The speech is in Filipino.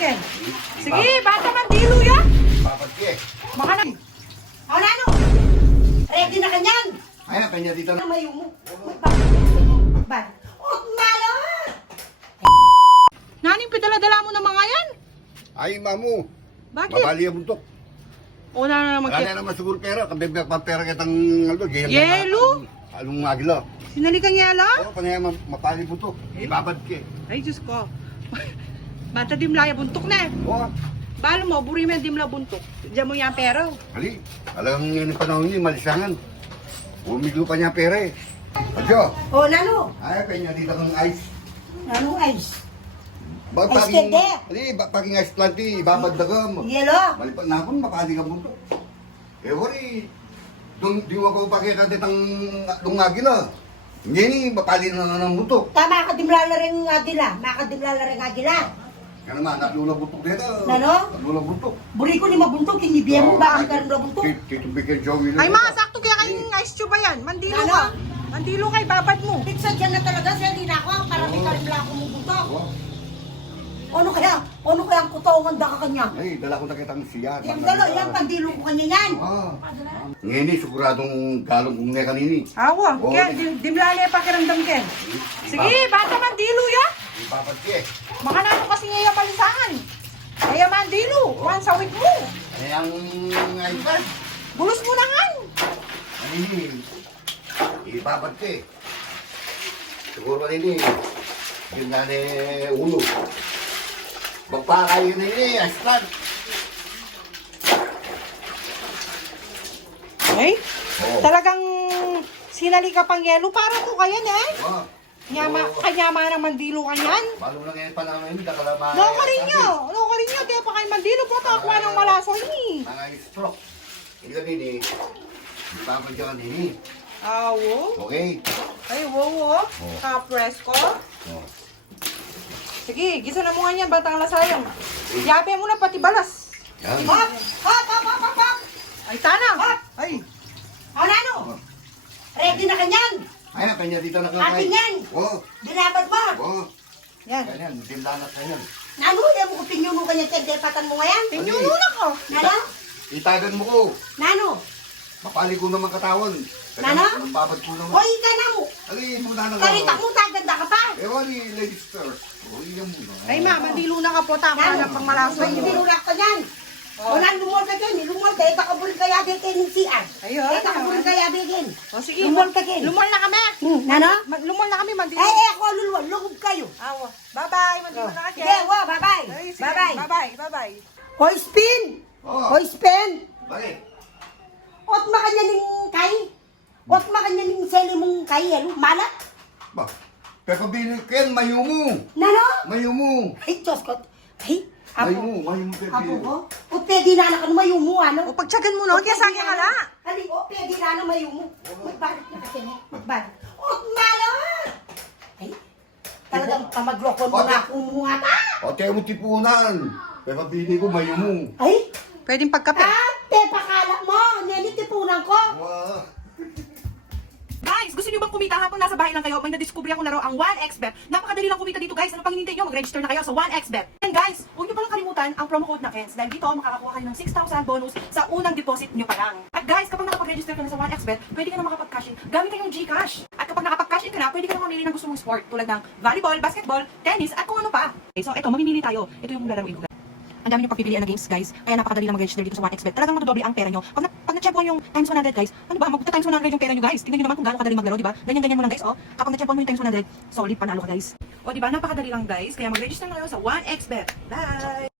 Ken. Sige, bata man dilo yan. Papat ka eh. Baka na. O, Nano? Ready na kanyan? Ay, kanya dito na. Mayo mo. Ba? O, malo! Naning pidala-dala mo ng mga yan. Ay, mamu. Bakit? Mabali ang buntok. Una na naman Wala na naman siguro pera. Kabibig pa pera kitang ano, Yelo? Anong agila. Sinalikang yala? Oo, kanya mapali buntok. Ibabad ka eh. Ay, Diyos ko. Bata dimlaya buntok na. Oo. Balo mo, buri mo yung dimla buntok. Diyan mo yan pero. Ali, alam yung panahon niya, malisangan. Umiglo pa niya pera eh. Adyo. O, Nano? Ay, kanya dito kang ice. Nano ice? Ice kende. Ali, paging ice planty, ibabad na ka. Yelo? Malipat na ako, mapali ka buntok. Eh, wari. Di mo ako pakita ditang lungagi na. Hindi ni, mapali na ng buntok. Tama ka dimlala rin agila. Makadimlala rin agila. Kaya naman, nalulang buntok dito. Nano? Nalulang buntok. Buri ko ni mabuntok, hindi biya mo ba ang karoon na buntok? Tito Bigay Joey. Ay, mga sakto kaya kayong ice tube ba yan? Mandilo Ano? ka. Mandilo kay babad mo. Pizza dyan na talaga, siya din ako. Para may karimla ako mong buntok. Oh. Ano kaya? Ano kaya ang kutawan da ka kanya? Ay, dala ko na kitang siya. Yung dalo, yan, pandilo ko kanya yan. Ah. Ngayon, siguradong galong kong nga kanini. Awa, Oo. Ken, dimlala yung pakiramdam Ken. Sige, bata mandilo yan. Ipapat ka eh. Baka na ano kasi ngayon palisahan. Kaya mandilo, once a week mo. Ay, ang iPad. Bulos mo na nga. Ay, ipapat ka eh. Siguro kanini, yun nga ni ulo. Magpakayo na yun eh, aslan. Ay, Oo. talagang sinali ka pang yelo. Para mo kayan eh. Oh. Kanyama ng mandilo kanyan. Malo lang ngayon panahon ngayon, dakalama. Loko rin nyo. Kaya pa kayo mandilo po. Takuha ng malaso ini. Mga stroke. Hindi kanini, ipapat ka kanini. Awo. Okay? Ay, wow. Ka-press ko. Oh. Sige, gisa na mo nga yan. Batang lasayang. Yabe mo na pati balas. Yan. Hop! Hop! Hop! Hop! Hop! Hop! Ay, tana. Ay. O, Nano? Ready na kanyan? Ay, kanya dito na Atin yan. Oo. Dinabad mo. Oo. Yan. Ganyan, dinlanak ka yan. Nano, hindi mo ko pinyuno kanya tagdepatan mo ngayon? Pinyuno na ko. Nano? Itagan mo ko. Nano? Mapali ko naman katawan. Nano? Babad ko naman. Hoy, ka na mo. Ali, muna na Karita mo, taganda ka pa. Eh, wali, ladies first. Uy, yan muna. Ay, ma, mandilo na ka po. Takuha ng pang malaso May ini. tinulak ka yan. O, lumol ka dyan. Lumol ka. Ito kabulin kaya di kayo ng CR. Ayun. Ito kabulin kaya bigin. O, sige. Lumol ka din. Lumol na kami. Nano? Lumol na kami, mandilo. Ako luluwal. Lugod kayo. Awa. Bye-bye. Mandilo na ka, Sige, Ken. bye-bye. Ay, sige. Bye-bye. Bye-bye. Bye-bye. Hoy, spin! Oh, Hoy, spin! bakit? Ot makanya ning kay? Ot makanya ning seli mong kay, ano? Malat? Ba, pepabili ko yan, mayo mo. Nano? Mayo mo. Ay, Diyos ko. Ay, Mayo apo. mo, mayo mo Apo pepabili. ko? O, pwede na anak, ano mayo mo, ano? O, pagtsagan mo na. Kaya sa akin ala. Hali, o, pwede na ano mayo mo. Magbalik na kasi, ne? Magbalik. Ot, malo! Ay, talagang pamagloko mo na akong mga ta. O, tayo mo tipunan. Pepabili ko, mayo mo. Ay, Pwedeng pagkape. ate, pakala mo. Nenitipunan ko. Wow. Guys, gusto niyo bang kumita habang nasa bahay lang kayo? May na-discover ako na raw ang 1xbet. Napakadali lang kumita dito, guys. Ano pang hinihintay nyo? Mag-register na kayo sa 1xbet. And guys, huwag niyo palang kalimutan ang promo code na KENS. Dahil dito, makakakuha kayo ng 6,000 bonus sa unang deposit niyo pa lang. At guys, kapag nakapag-register ka na sa 1xbet, pwede ka na makapag-cash in gamit yung GCash. At kapag nakapag-cash in ka na, pwede ka na mamili ng gusto mong sport tulad ng volleyball, basketball, tennis, at kung ano pa. Okay, so ito, mamimili tayo. Ito yung lalaruin ko. Ang dami nyo pagpipilian ng games, guys. Kaya napakadali lang mag-register dito sa 1xbet. Talagang madodoble ang pera nyo. Pag na-check yung times 100, guys, ano ba? Magta-times 100 yung pera nyo, guys. Tingnan nyo naman kung gaano kadali maglaro, di ba? Ganyan-ganyan mo lang, guys, oh. Kapag na-check mo yung times 100, solid panalo ka, guys. O, di ba? Napakadali lang, guys. Kaya mag-register na kayo sa 1xbet. Bye!